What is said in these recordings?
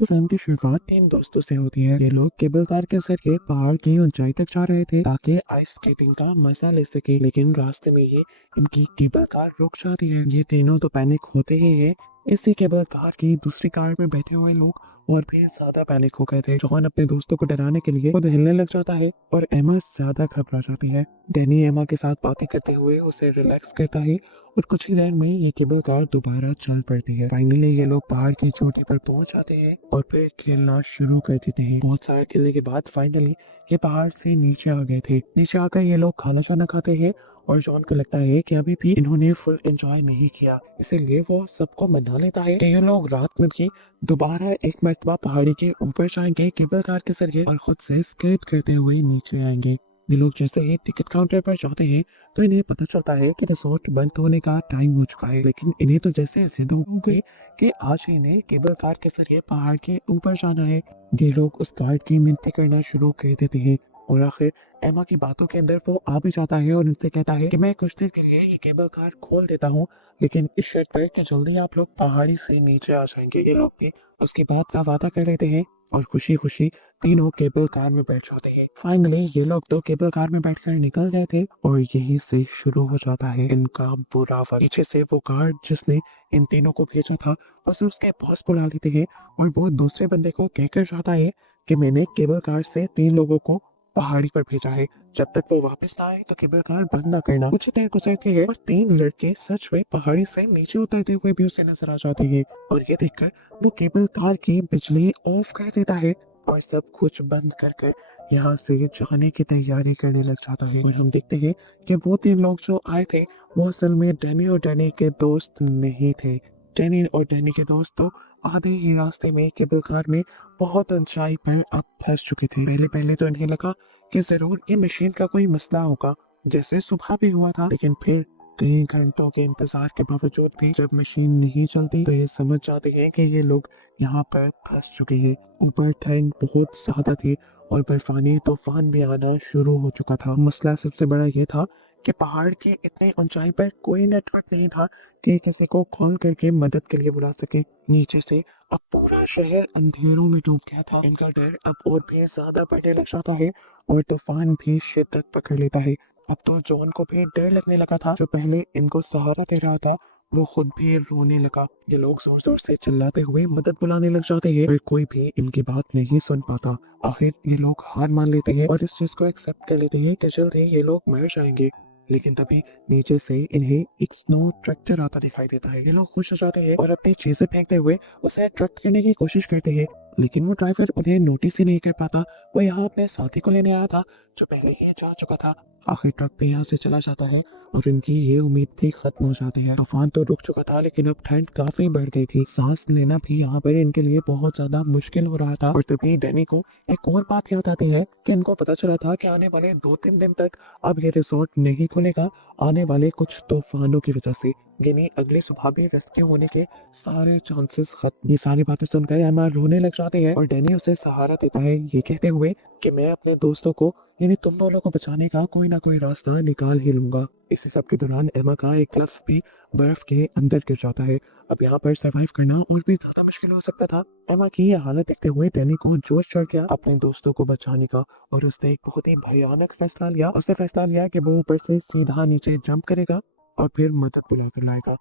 तो फिल्म की शुरुआत तीन दोस्तों से होती है। ये लोग केबल कार के जरिए पहाड़ की ऊंचाई तक जा रहे थे ताकि आइस स्केटिंग का मजा ले सके, लेकिन रास्ते में ही इनकी केबल कार रुक जाती है। ये तीनों तो पैनिक होते ही है। इसी केबल कार की दूसरी कार में बैठे हुए लोग और भी ज्यादा पैनिक हो गए थे। जॉन अपने दोस्तों को डराने के लिए खुद हिलने लग जाता है और एमा ज्यादा घबरा जाती है। डैनी एमा के साथ बातें करते हुए उसे रिलैक्स करता है और कुछ ही देर में ये केबल कार दोबारा चल पड़ती है। फाइनली ये लोग पहाड़ की चोटी पर पहुंच जाते हैं और फिर खेलना शुरू कर देते हैं। बहुत सारे खेलने के बाद फाइनली ये पहाड़ से नीचे आ गए थे। नीचे आकर ये लोग खाना शाना खाते हैं और जॉन को लगता है कि अभी भी इन्होंने फुल एंजॉय नहीं किया, इसीलिए वो सबको मना लेता है कि ये लोग रात में भी दोबारा एक मर्तबा पहाड़ी के ऊपर जाएंगे केबल कार के जरिए और खुद से स्केट करते हुए नीचे आएंगे। ये लोग जैसे ही टिकट काउंटर पर जाते हैं तो इन्हें पता चलता है कि रिसोर्ट बंद होने का टाइम हो चुका है, लेकिन इन्हें तो जैसे जिद हो गई कि आज इन्हें केबल कार के जरिए पहाड़ के ऊपर जाना है। ये लोग उस गार्ड की मिन्नतें करना शुरू कर देते हैं और आखिर एमा की बातों के अंदर वो आ भी जाता है और उनसे कहता है कि मैं कुछ देर के लिए ये केबल कार खोल देता हूँ, लेकिन इस शर्त पर कि जल्दी आप लोग पहाड़ी से नीचे आ जाएंगे। ये लोग भी उसके बाद का वादा कर लेते हैं और खुशी खुशी तीनों केबल कार में बैठ जाते हैं। फाइनली ये लोग तो केबल कार में बैठकर निकल गए थे और यहीं से शुरू हो जाता है इनका बुरा वक्त। पीछे से वो गार्ड जिसने इन तीनों को भेजा था उसे उसके बॉस बुला लेते हैं और वो दूसरे बंदे को कहकर जाता है कि मैंने केबल कार से तीन लोगों को पहाड़ी पर भेजा है, जब तक वो वापस ना आए तो केबल कार बंद ना करना। कुछ देर गुजरती है और तीन लड़के सच में पहाड़ी से नीचे उतरते हुए भी उसे नजर आ जाते हैं और ये देखकर वो केबल कार की बिजली ऑफ कर देता है और सब कुछ बंद कर यहाँ से जाने की तैयारी करने लग जाता है। और हम देखते हैं कि वो तीन लोग जो आए थे वो असल में डैनी और डैनी के दोस्त नहीं थे। डैनी और डैनी के दोस्त तो आधे ही रास्ते में केबल कार में बहुत ऊंचाई पर अब फंस चुके थे। पहले पहले तो इन्हें लगा कि जरूर ये मशीन का कोई मसला होगा, जैसे सुबह भी हुआ था, लेकिन फिर कई घंटों के इंतजार के बावजूद भी जब मशीन नहीं चलती तो ये समझ जाते हैं कि ये लोग यहाँ पर फंस चुके हैं। ऊपर ठंड बहुत ज्यादा थी और बर्फानी तूफान भी आना शुरू हो चुका था। मसला सबसे बड़ा ये था कि पहाड़ की इतनी ऊंचाई पर कोई नेटवर्क नहीं था कि किसी को कॉल करके मदद के लिए बुला सके। नीचे से अब पूरा शहर अंधेरों में डूब गया था। इनका डर अब और भी ज्यादा बढ़ने लग जाता है और तूफान भी शिद्दत पकड़ लेता है। अब तो जॉन को भी डर लगने लगा था। जो पहले इनको सहारा दे रहा था वो खुद भी रोने लगा। ये लोग जोर जोर से चिल्लाते हुए मदद बुलाने लग जाते हैं और कोई भी इनकी बात नहीं सुन पाता। आखिर ये लोग हार मान लेते हैं और इस चीज को एक्सेप्ट कर लेते हैं कि जल्द ही ये लोग मर जाएंगे। लेकिन तभी नीचे से इन्हें एक स्नो ट्रैक्टर आता दिखाई देता है। ये लोग खुश हो जाते हैं और अपनी चीजें फेंकते हुए उसे ट्रैक करने की कोशिश करते हैं, लेकिन वो ड्राइवर उन्हें नोटिस ही नहीं कर पाता। वो यहाँ अपने साथी को लेने आया था जो पहले ही जा चुका था। आखिर ट्रक पे यहाँ से चला जाता है और इनकी ये उम्मीद भी खत्म हो जाती है। तूफान तो रुक चुका था लेकिन अब ठंड काफी बढ़ गई थी। सांस लेना भी यहाँ पर इनके लिए बहुत ज्यादा मुश्किल हो रहा था। और तभी डैनी को एक और बात याद आती है कि इनको पता चला था कि आने वाले 2-3 दिन तक अब ये रिसोर्ट नहीं खुलेगा, आने वाले कुछ तूफानों की वजह से। यानी अगले सुबह भी रेस्क्यू होने के सारे चांसेस खत्म। ये सारी बातें सुनकर एमा रोने लग जाती है और डैनी उसे सहारा देता है ये कहते हुए कि मैं अपने दोस्तों को यानी तुम दोनों को बचाने का कोई ना कोई रास्ता निकाल ही लूंगा। इसी सब के दौरान एमा का एक ग्लव्स भी बर्फ के अंदर गिर जाता है। अब यहाँ पर सरवाइव करना और भी ज्यादा मुश्किल हो सकता था। एमा की ये हालत देखते हुए डैनी को जोश चढ़ गया अपने दोस्तों को बचाने का और उसने एक बहुत ही भयानक फैसला लिया। उसने फैसला लिया कि वो ऊपर से सीधा नीचे जंप करेगा और फिर मदद बुला कर लाएगा।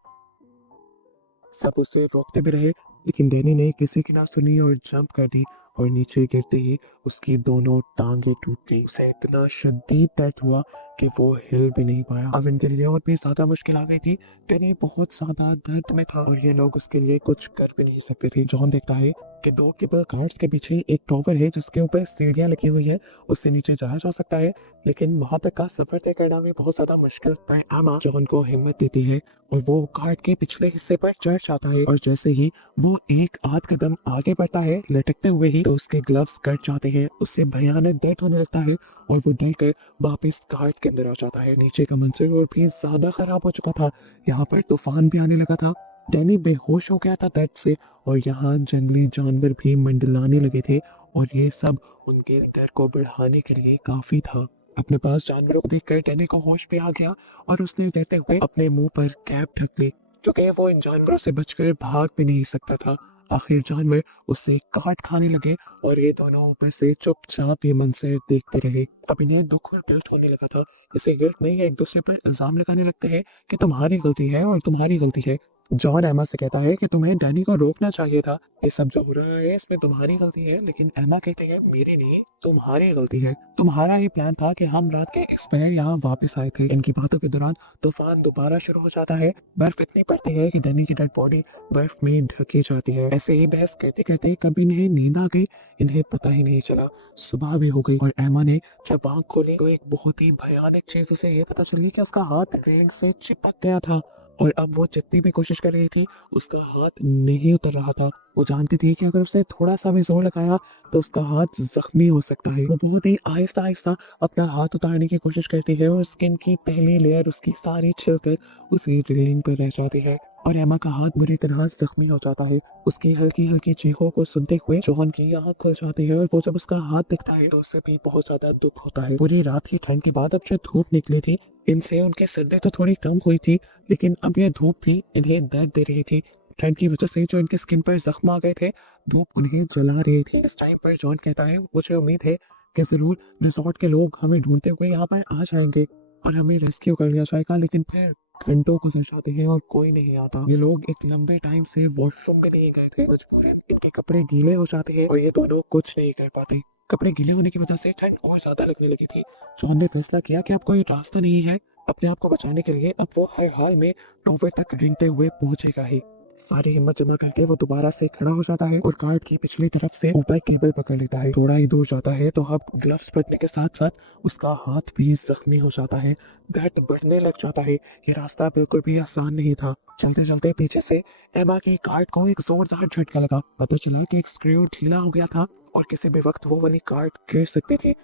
सब उसे रोकते भी रहे लेकिन डैनी ने किसी की ना सुनी और जंप कर दी और नीचे गिरते ही उसकी दोनों टांगे टूट गई। उसे इतना शदीद दर्द हुआ कि वो हिल भी नहीं पाया। अब इनके लिए और भी ज्यादा मुश्किल आ गई थी। डैनी बहुत ज्यादा दर्द में था और ये लोग उसके लिए कुछ कर भी नहीं सकते थे। जॉन देखता है कि दो केबल कार्ड्स के पीछे एक टॉवर है जिसके ऊपर सीढ़ियां लगी हुई है, उससे नीचे जाया जा सकता है, लेकिन वहां तक का सफर तय करना भी बहुत ज्यादा मुश्किल। पर एमा जॉन को हिम्मत देती है और वो कार्ड के पिछले हिस्से पर चढ़ जाता है और जैसे ही वो एक आध कदम आगे बढ़ता है लटकते हुए ही तो उसके ग्लव्स कट जाते हैं। उससे भयानक दर्द होने लगता है और वो डर कर वापस कार्ड के अंदर आ जाता है। नीचे का मंजर और भी ज्यादा खराब हो चुका था। यहाँ पर तूफान भी आने लगा था। डैनी बेहोश हो गया था दर्द से और यहाँ जंगली जानवर भी मंडलाने लगे थे और ये सब उनके डर को बढ़ाने के लिए काफी था। अपने पास जानवरों को देखकर डैनी को होश पे आ गया और उसने डरते हुए अपने मुंह पर कैप ढक ली क्योंकि वो इन जानवरों से बचकर भाग भी नहीं सकता था। आखिर जानवर उससे काट खाने लगे और ये दोनों ऊपर से चुपचाप ये मंजर देखते रहे। अब इन्हें दुख और गिल्ट होने लगा था। इसे गिल्ट नहीं, एक दूसरे पर इल्जाम लगाने लगते हैं कि तुम्हारी गलती है और तुम्हारी गलती है। जॉन एमा से कहता है कि तुम्हें डैनी को रोकना चाहिए था, ये सब जो हो रहा है इसमें तुम्हारी गलती है। लेकिन एमा कहती है मेरी नहीं, तुम्हारी गलती है। तुम्हारा ही प्लान था कि हम रात के एक्सपायर यहाँ वापस आए थे। इनकी बातों के दौरान तूफान दोबारा शुरू हो जाता है। बर्फ इतनी पड़ती है कि डैनी की डेड बॉडी बर्फ में ढकी जाती है। ऐसे ही बहस करते करते कभी इन्हें नींद आ गई, इन्हें पता ही नहीं चला। सुबह भी हो गई और एमा ने जब आंख खोली तो एक बहुत ही भयानक चीज उसे ये पता चली कि उसका हाथ रेलिंग से चिपक गया था और अब वो जितनी भी कोशिश कर रही थी उसका हाथ नहीं उतर रहा था। वो जानती थी कि अगर उसने थोड़ा सा भी जोर लगाया तो उसका हाथ जख्मी हो सकता है। वो बहुत ही आहिस्ता आहिस्ता अपना हाथ उतारने की कोशिश करती है और स्किन की पहली लेयर उसकी सारी छिलकर उसी रेलिंग पर रह जाती है और एमा का हाथ बुरी तरह जख्मी हो जाता है। उसकी हल्की हल्की चीखों को सुनते हुए जॉन की आंख खुल जाती है और वो जब उसका हाथ दिखता है तो उसे भी बहुत ज्यादा दुख होता है। पूरी रात की ठंड के बाद अब जो धूप निकली थी, इनसे उनकी सर्दी तो थोड़ी कम हुई थी, लेकिन अब यह धूप भी इन्हें दर्द दे रही थी। ठंड की वजह से जो इनकी स्किन पर जख्म आ गए थे, धूप उन्हें जला रही थी। इस टाइम पर जॉन कहता है मुझे उम्मीद है कि जरूर रिजॉर्ट के लोग हमें ढूंढते हुए यहाँ पर आ जाएंगे और हमें रेस्क्यू कर लिया जाएगा। लेकिन फिर घंटों गुजर जाते हैं और कोई नहीं आता। ये लोग एक लंबे टाइम से वॉशरूम भी नहीं गए थे। मजबूरन इनके कपड़े गीले हो जाते हैं और ये दोनों कुछ नहीं कर पाते। कपड़े गीले होने की वजह से ठंड और ज्यादा लगने लगी थी। जॉन ने फैसला किया कि अब कोई रास्ता नहीं है अपने आप को बचाने के लिए। अब वो हर हाल में टॉवर तक रेंगते हुए पहुंचेगा ही। सारी हिम्मत जमा करके वो दोबारा से खड़ा हो जाता है और कार्ड की पिछली तरफ से ऊपर केबल पकड़ लेता है। थोड़ा ही दूर जाता है तो अब ग्लव्स पहनने के साथ साथ उसका हाथ भी जख्मी हो जाता है। दर्द बढ़ने लग जाता है। ये रास्ता बिल्कुल भी आसान नहीं था। चलते चलते पीछे से एमा की कार्ड को एक जोरदार झटका लगा। पता चला कि एक स्क्रू ढीला हो गया था और किसी भी वक्त वो वाली कार्ड गिर सकती थी।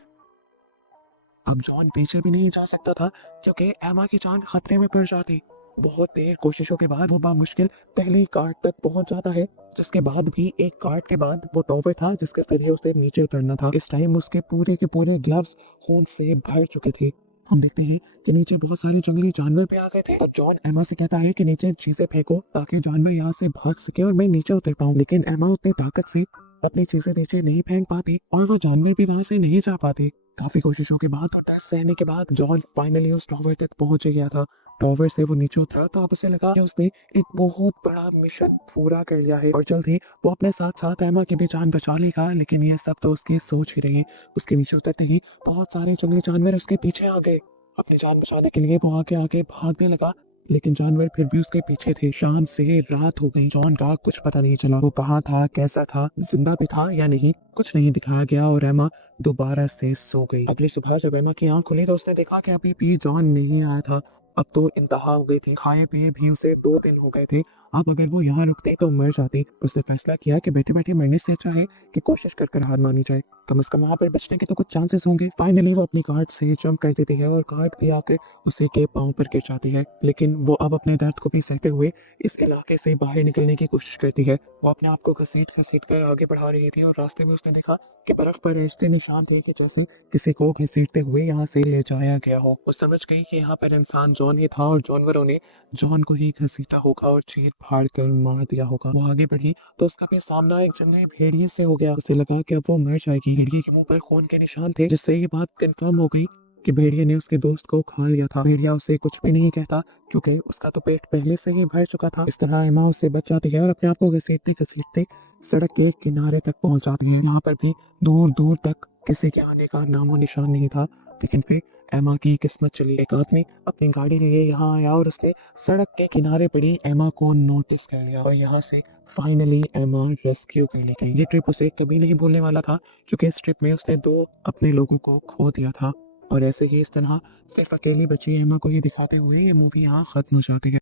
अब जॉन पीछे भी नहीं जा सकता था क्योंकि एमा की जान खतरे में पड़ जाती। बहुत देर कोशिशों के बाद वो बामुश्किल पहली कार्ड तक पहुंच जाता है, जिसके बाद भी एक कार्ड के बाद वो टॉवर था जिसके जरिए उसे नीचे उतरना था। इस टाइम उसके पूरे के पूरे ग्लव्स खून से भर चुके थे। हम देखते हैं कि नीचे बहुत सारे जंगली जानवर पे आ गए थे। तो जॉन एमा से कहता है कि नीचे चीजें फेंको ताकि जानवर यहाँ से भाग सके और मैं नीचे उतर पाऊँ। लेकिन एमा उतनी ताकत से अपनी चीजें नीचे नहीं फेंक पाती और वो जानवर भी वहां से नहीं जा पाते। काफी कोशिशों के बाद और दर्द सहने के बाद जॉन फाइनली उस टॉवर तक पहुंच गया था। टॉवर से वो नीचे उतरा तो अब उसे लगा कि उसने एक बहुत बड़ा मिशन पूरा कर लिया है और जल्द ही वो अपने साथ साथ एमा की भी जान बचा लेगा। लेकिन ये सब तो उसकी सोच ही रही। उसके नीचे उतरते ही बहुत सारे जंगली जानवर उसके पीछे आ गए। अपनी जान बचाने के लिए वो आगे आगे भागने लगा, लेकिन जानवर फिर भी उसके पीछे थे। शाम से रात हो गई। जॉन का कुछ पता नहीं चला। वो कहाँ था, कैसा था, जिंदा भी था या नहीं, कुछ नहीं दिखाया गया और एमा दोबारा से सो गई। अगली सुबह जब एमा की आंख खुली तो उसने देखा कि अभी भी जॉन नहीं आया था। अब तो इंतहा हो गई थी। खाए पिए भी उसे 2 दिन हो गए थे। अब अगर वो यहाँ रुकते तो मर जाती। उसने फैसला किया कि बैठे बैठे मरने से अच्छा है कि कोशिश कर कर हार मानी जाए। कम से कम वहाँ पर बचने के तो कुछ चांसेस होंगे। फाइनली वो अपनी कार्ड से जंप कर देती है और कार्ड भी आकर उसी के पांव पर गिर जाती है। लेकिन वो अब अपने दर्द को भी सहते हुए इस इलाके से बाहर निकलने की कोशिश करती है। वो अपने आप को घसीट घसीट कर आगे बढ़ा रही थी और रास्ते में उसने देखा कि बर्फ पर ऐसे निशान थे कि जैसे किसी को घसीटते हुए यहाँ से ले जाया गया हो। वो समझ गई कि यहाँ पर इंसान जॉन ही था और जानवरों ने जॉन को ही घसीटा होगा और चीर फाड़ कर मार दिया होगा। वो आगे बढ़ी तो उसका भी सामना एक जंगली भेड़िए से हो गया। उसे लगा कि अब वो मर जाएगी। भेड़िए के मुंह पर खून के निशान थे, जिससे ये बात कंफर्म हो गई कि भेड़िए ने उसके दोस्त को खा लिया था। भेड़िया उसे कुछ भी नहीं कहता क्योंकि उसका तो पेट पहले से ही भर चुका था। इस तरह एमा उससे बच जाती है और अपने आप को घसीटते घसीटते सड़क के किनारे तक पहुंच जाती है। यहाँ पर भी दूर दूर तक किसी के आने का नामो निशान नहीं था। लेकिन फिर एमा की किस्मत चली। एक आदमी अपनी गाड़ी लिए यहाँ आया और उसने सड़क के किनारे पड़ी एमा को नोटिस कर लिया और यहाँ से फाइनली एमा रेस्क्यू कर ली गई। ये ट्रिप उसे कभी नहीं भूलने वाला था क्योंकि इस ट्रिप में उसने 2 अपने लोगों को खो दिया था। और ऐसे ही इस तरह सिर्फ अकेली बची एमा को ही दिखाते हुए ये मूवी यहाँ खत्म हो जाती है।